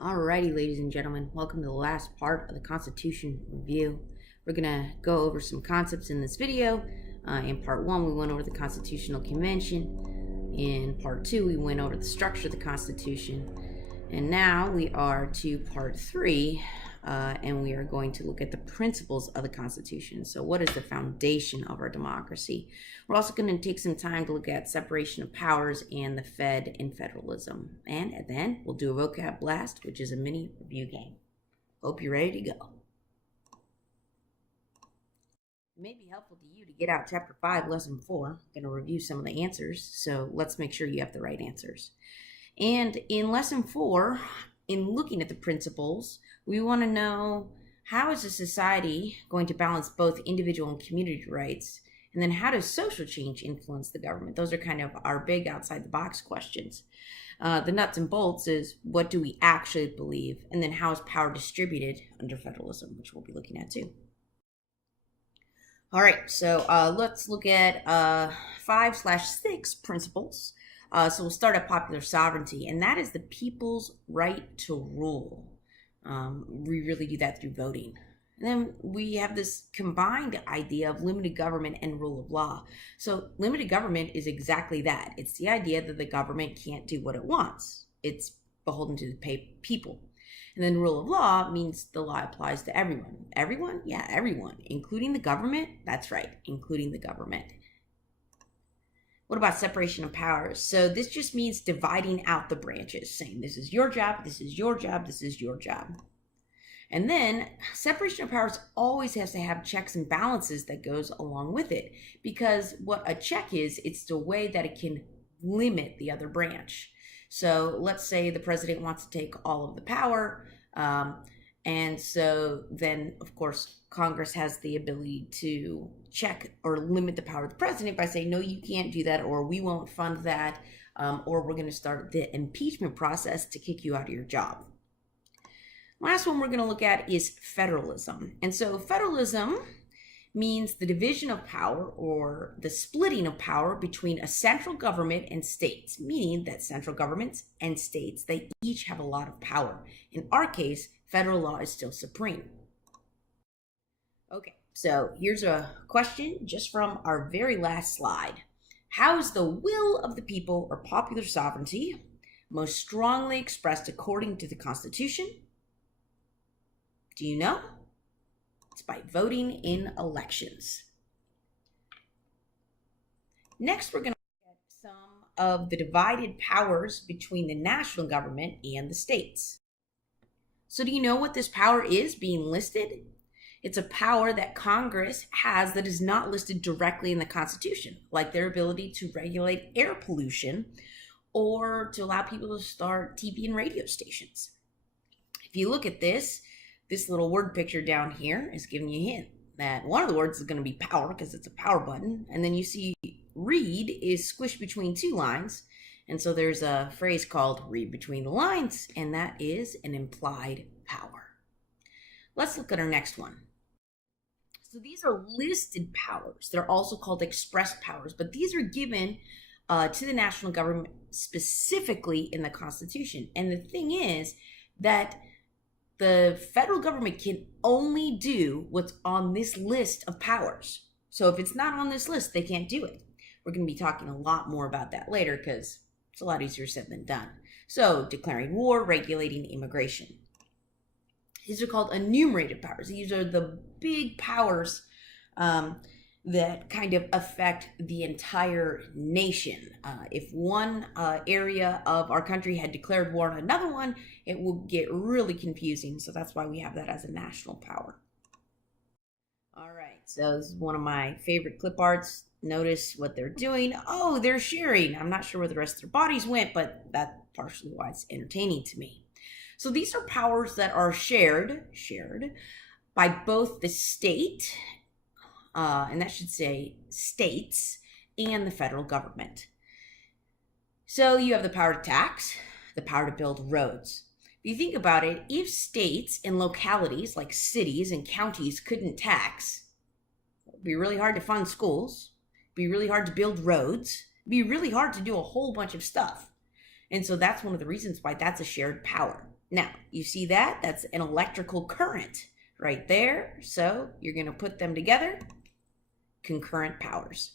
Alrighty, ladies and gentlemen, welcome to the last part of the Constitution review. We're gonna go over some concepts in this video. In part 1, we went over the Constitutional Convention. In part 2, we went over the structure of the Constitution. And now we are to part 3, and we are going to look at the principles of the Constitution. So what is the foundation of our democracy? We're also going to take some time to look at separation of powers and the Fed and federalism. And at the end, we'll do a vocab blast, which is a mini review game. Hope you're ready to go. It may be helpful to you to get out Chapter 5, Lesson 4. I'm going to review some of the answers, so let's make sure you have the right answers. And in Lesson 4, in looking at the principles, we want to know, how is a society going to balance both individual and community rights? And then how does social change influence the government? Those are kind of our big outside the box questions. The nuts and bolts is, what do we actually believe? And then how is power distributed under federalism, which we'll be looking at too. All right, so let's look at 5/6 principles. So we'll start at popular sovereignty, and that is the people's right to rule. We really do that through voting. And then we have this combined idea of limited government and rule of law. So limited government is exactly that. It's the idea that the government can't do what it wants. It's beholden to the people. And then rule of law means the law applies to everyone. Everyone? Yeah, everyone, including the government. That's right, including the government. What about separation of powers? So this just means dividing out the branches, saying this is your job, this is your job, this is your job. And then separation of powers always has to have checks and balances that goes along with it, because what a check is, it's the way that it can limit the other branch. So let's say the president wants to take all of the power, and so then, of course, Congress has the ability to check or limit the power of the president by saying, no, you can't do that, or we won't fund that, or we're going to start the impeachment process to kick you out of your job. Last one we're going to look at is federalism. And so federalism means the division of power or the splitting of power between a central government and states, meaning that central governments and states, they each have a lot of power. In our case, federal law is still supreme. Okay, so here's a question just from our very last slide. How is the will of the people or popular sovereignty most strongly expressed according to the Constitution? Do you know? It's by voting in elections. Next, we're going to look at some of the divided powers between the national government and the states. So do you know what this power is being listed? It's a power that Congress has that is not listed directly in the Constitution, like their ability to regulate air pollution or to allow people to start TV and radio stations. If you look at this little word picture down here is giving you a hint that one of the words is going to be power because it's a power button. And then you see read is squished between two lines. And so there's a phrase called read between the lines, and that is an implied power. Let's look at our next one. So these are listed powers. They're also called express powers, but these are given to the national government specifically in the Constitution. And the thing is that the federal government can only do what's on this list of powers. So if it's not on this list, they can't do it. We're going to be talking a lot more about that later because it's a lot easier said than done. So declaring war, regulating immigration. These are called enumerated powers. These are the big powers that kind of affect the entire nation. If one area of our country had declared war on another one, it will get really confusing. So that's why we have that as a national power. All right, so this is one of my favorite clip arts. Notice what they're doing. Oh, they're sharing. I'm not sure where the rest of their bodies went, but that's partially why it's entertaining to me. So these are powers that are shared by both the state, and that should say states, and the federal government. So you have the power to tax, the power to build roads. If you think about it, if states and localities like cities and counties couldn't tax, it would be really hard to fund schools, it'd be really hard to build roads, it'd be really hard to do a whole bunch of stuff. And so that's one of the reasons why that's a shared power. Now, you see that? That's an electrical current right there. So you're going to put them together, concurrent powers.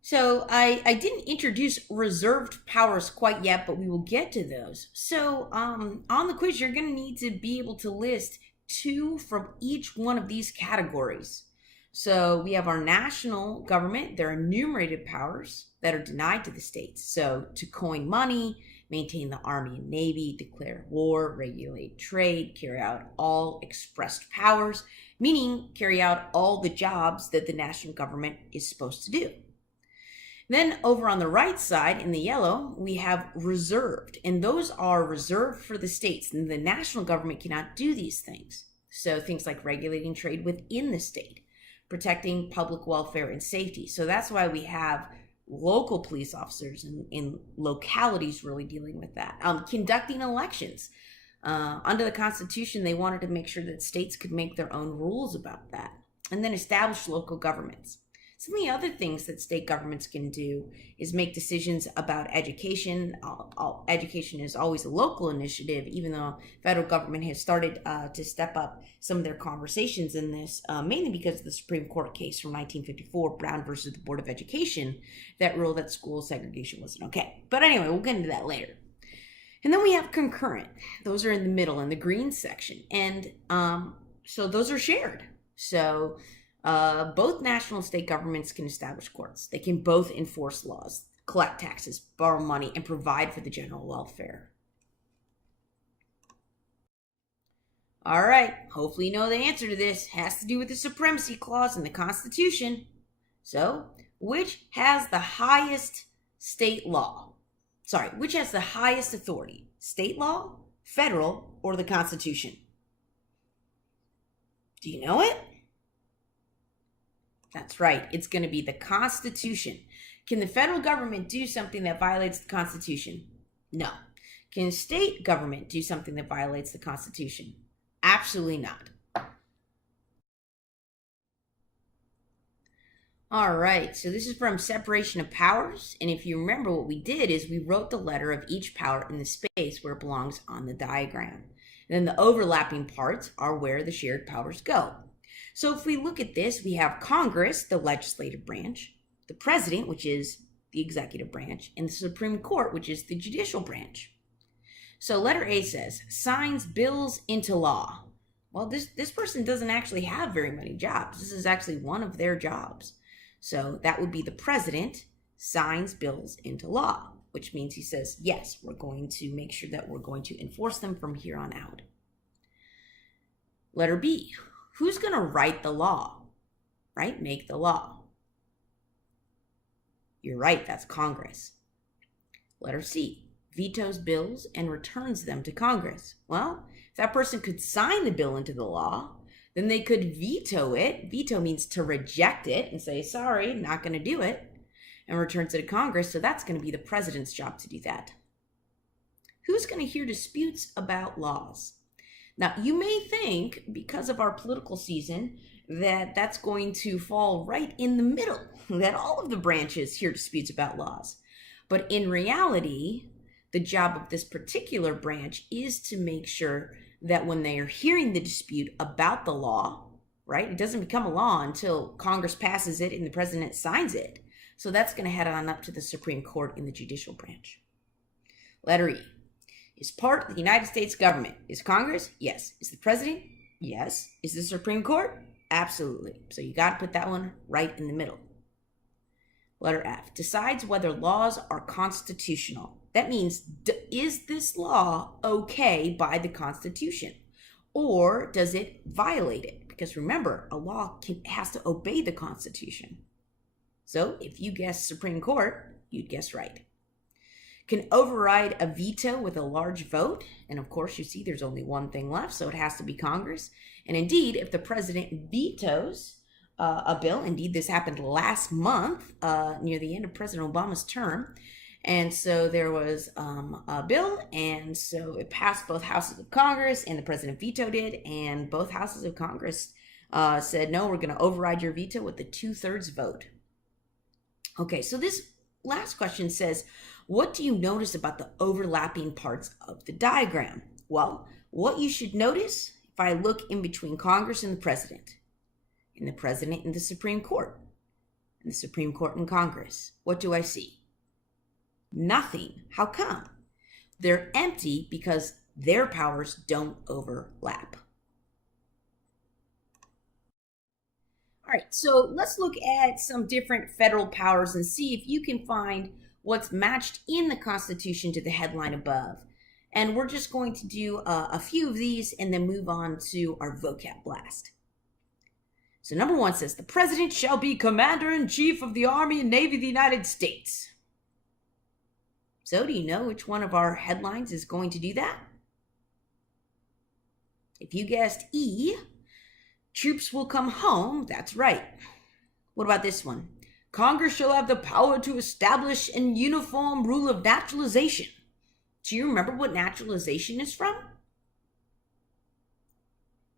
So I didn't introduce reserved powers quite yet, but we will get to those. So on the quiz, you're going to need to be able to list 2 from each one of these categories. So we have our national government. There are enumerated powers that are denied to the states. So to coin money, maintain the army and navy, declare war, regulate trade, carry out all expressed powers, meaning carry out all the jobs that the national government is supposed to do. Then over on the right side in the yellow, we have reserved, and those are reserved for the states, and the national government cannot do these things. So things like regulating trade within the state, protecting public welfare and safety. So that's why we have local police officers in localities really dealing with that. Conducting elections. Under the Constitution, they wanted to make sure that states could make their own rules about that. And then establish local governments. Some of the other things that state governments can do is make decisions about education. Education is always a local initiative, even though federal government has started to step up some of their conversations in this, mainly because of the Supreme Court case from 1954, Brown versus the Board of Education, that ruled that school segregation wasn't okay. But anyway, we'll get into that later. And then we have concurrent. Those are in the middle, in the green section. And so those are shared. So both national and state governments can establish courts. They can both enforce laws, collect taxes, borrow money, and provide for the general welfare. All right, hopefully you know the answer to this. It has to do with the Supremacy Clause in the Constitution. So, which has the highest state law? Sorry, which has the highest authority? State law, federal, or the Constitution? Do you know it? That's right. It's going to be the Constitution. Can the federal government do something that violates the Constitution? No. Can state government do something that violates the Constitution? Absolutely not. All right, so this is from Separation of Powers. And if you remember, what we did is we wrote the letter of each power in the space where it belongs on the diagram. And then the overlapping parts are where the shared powers go. So if we look at this, we have Congress, the legislative branch, the president, which is the executive branch, and the Supreme Court, which is the judicial branch. So letter A says, signs bills into law. Well, this person doesn't actually have very many jobs. This is actually one of their jobs. So that would be the president signs bills into law, which means he says, yes, we're going to make sure that we're going to enforce them from here on out. Letter B. Who's going to write the law, right? Make the law. You're right, that's Congress. Letter C, vetoes bills and returns them to Congress. Well, if that person could sign the bill into the law, then they could veto it. Veto means to reject it and say, sorry, not going to do it, and returns it to Congress. So that's going to be the president's job to do that. Who's going to hear disputes about laws? Now, you may think, because of our political season, that that's going to fall right in the middle, that all of the branches hear disputes about laws. But in reality, the job of this particular branch is to make sure that when they are hearing the dispute about the law, right, it doesn't become a law until Congress passes it and the president signs it. So that's going to head on up to the Supreme Court in the judicial branch. Letter E. Is part of the United States government. Is Congress? Yes. Is the president? Yes. Is the Supreme Court? Absolutely. So you got to put that one right in the middle. Letter F. Decides whether laws are constitutional. That means, is this law okay by the Constitution? Or does it violate it? Because remember, a law has to obey the Constitution. So if you guess Supreme Court, you'd guess right. Can override a veto with a large vote. And of course, you see there's only one thing left, so it has to be Congress. And indeed, if the president vetoes a bill, indeed this happened last month near the end of President Obama's term. And so there was a bill, and so it passed both houses of Congress, and the president vetoed it, and both houses of Congress said, no, we're going to override your veto with a 2/3 vote. Okay, so this last question says, what do you notice about the overlapping parts of the diagram? Well, what you should notice, if I look in between Congress and the President and the Supreme Court, and the Supreme Court and Congress, what do I see? Nothing. How come? They're empty because their powers don't overlap. All right, so let's look at some different federal powers and see if you can find what's matched in the Constitution to the headline above. And we're just going to do a few of these and then move on to our vocab blast. So number 1 says, the President shall be Commander-in-Chief of the Army and Navy of the United States. So do you know which one of our headlines is going to do that? If you guessed E, troops will come home, that's right. What about this one? Congress shall have the power to establish an uniform rule of naturalization. Do you remember what naturalization is from?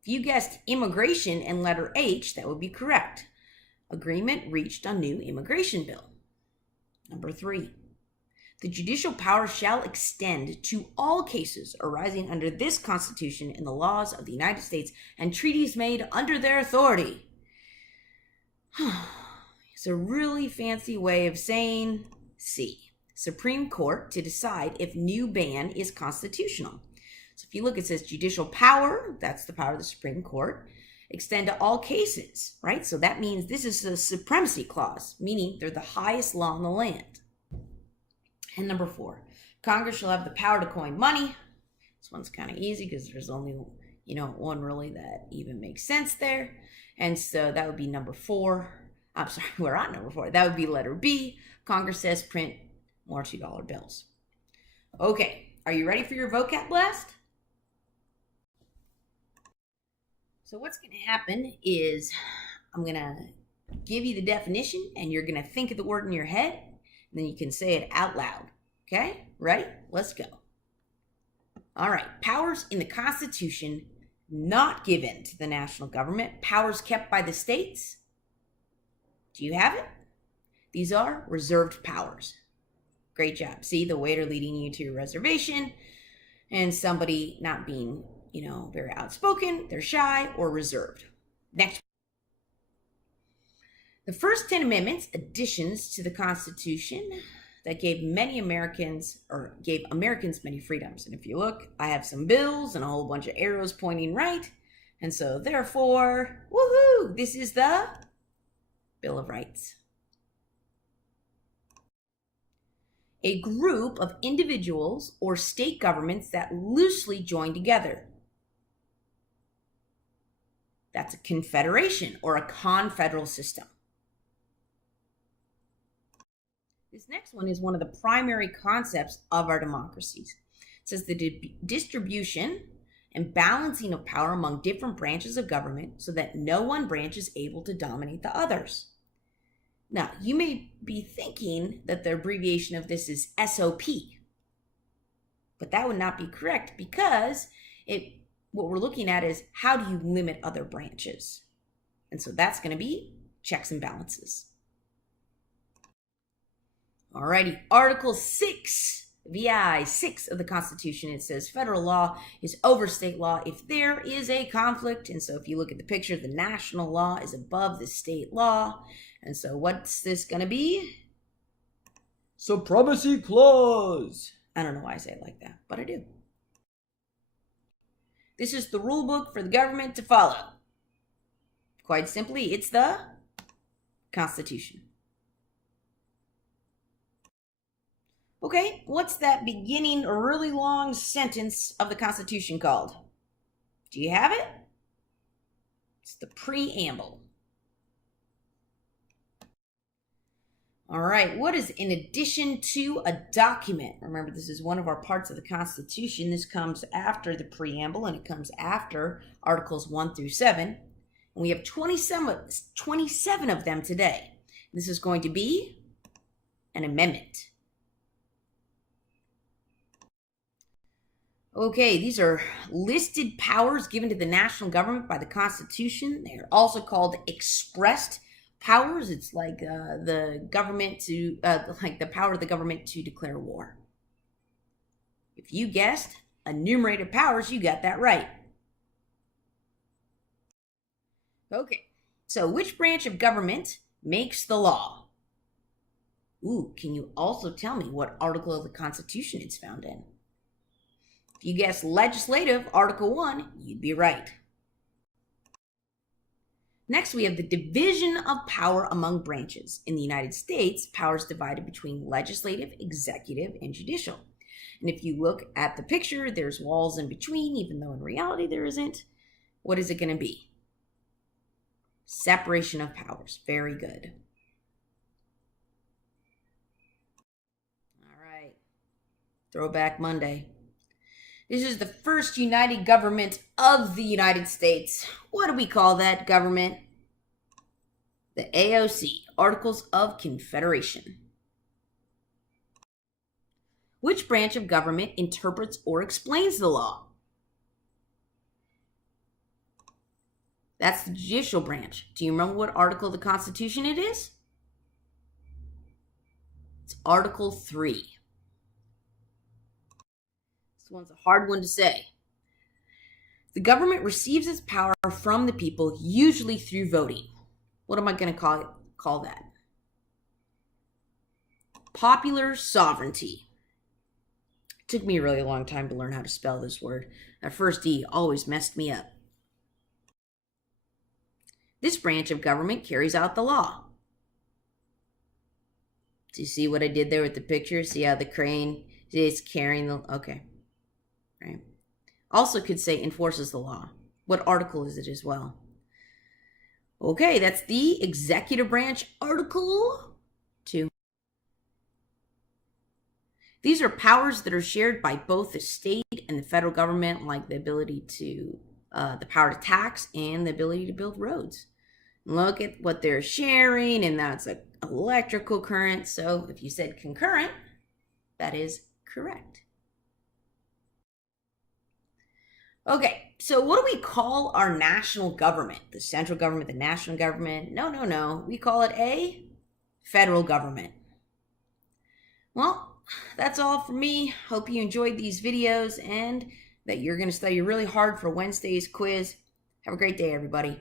If you guessed immigration and letter H, that would be correct. Agreement reached on new immigration bill. Number 3. The judicial power shall extend to all cases arising under this Constitution and the laws of the United States and treaties made under their authority. It's a really fancy way of saying C. Supreme Court to decide if new ban is constitutional. So if you look, it says judicial power, that's the power of the Supreme Court, extend to all cases, right? So that means this is a supremacy clause, meaning they're the highest law in the land. And number 4, Congress shall have the power to coin money. This one's kind of easy because there's only, one really that even makes sense there. And so that would be number 4. I'm sorry, we're on number 4. That would be letter B. Congress says print more $2 bills. Okay, are you ready for your vocab blast? So what's going to happen is I'm going to give you the definition and you're going to think of the word in your head and then you can say it out loud. Okay, ready? Let's go. All right, powers in the Constitution not given to the national government, powers kept by the states. Do you have it? These are reserved powers. Great job. See, the waiter leading you to your reservation and somebody not being, very outspoken, they're shy or reserved. Next. The first 10 amendments, additions to the Constitution that gave Americans many freedoms. And if you look, I have some bills and a whole bunch of arrows pointing right. And so therefore, woohoo, this is the Bill of Rights. A group of individuals or state governments that loosely join together. That's a confederation or a confederal system. This next one is one of the primary concepts of our democracies. It says the distribution and balancing of power among different branches of government so that no one branch is able to dominate the others. Now, you may be thinking that the abbreviation of this is SOP, but that would not be correct because what we're looking at is how do you limit other branches? And so that's going to be checks and balances. Alrighty, Article 6, VI 6 of the Constitution, it says federal law is over state law if there is a conflict. And so if you look at the picture, the national law is above the state law. And so what's this going to be? Supremacy clause. I don't know why I say it like that, but I do. This is the rule book for the government to follow. Quite simply, it's the Constitution. Okay, what's that beginning really long sentence of the Constitution called? Do you have it? It's the preamble. All right, what is in addition to a document? Remember, this is one of our parts of the Constitution. This comes after the preamble, and it comes after Articles 1 through 7. And we have 27 of them today. This is going to be an amendment. Okay, these are listed powers given to the national government by the Constitution. They are also called expressed powers, it's like the government to, like the power of the government to declare war. If you guessed enumerated powers, you got that right. Okay, so which branch of government makes the law? Ooh, can you also tell me what article of the Constitution it's found in? If you guessed legislative, Article 1, you'd be right. Next, we have the division of power among branches. In the United States, power is divided between legislative, executive, and judicial. And if you look at the picture, there's walls in between, even though in reality there isn't. What is it going to be? Separation of powers. Very good. All right. Throwback Monday. This is the first united government of the United States. What do we call that government? The AOC, Articles of Confederation. Which branch of government interprets or explains the law? That's the judicial branch. Do you remember what article of the Constitution it is? It's Article 3. This one's a hard one to say. The government receives its power from the people, usually through voting. What am I going to call that? Popular sovereignty. It took me a really long time to learn how to spell this word. That first E always messed me up. This branch of government carries out the law. Do you see what I did there with the picture? See how the crane is carrying the... Okay. Right. Also could say enforces the law. What article is it as well? Okay, that's the executive branch, Article 2. These are powers that are shared by both the state and the federal government, like the ability to, the power to tax and the ability to build roads. Look at what they're sharing, and that's an electrical current. So if you said concurrent, that is correct. Okay, so what do we call our national government? The central government, the national government? No. We call it a federal government. Well, that's all for me. Hope you enjoyed these videos and that you're going to study really hard for Wednesday's quiz. Have a great day, everybody.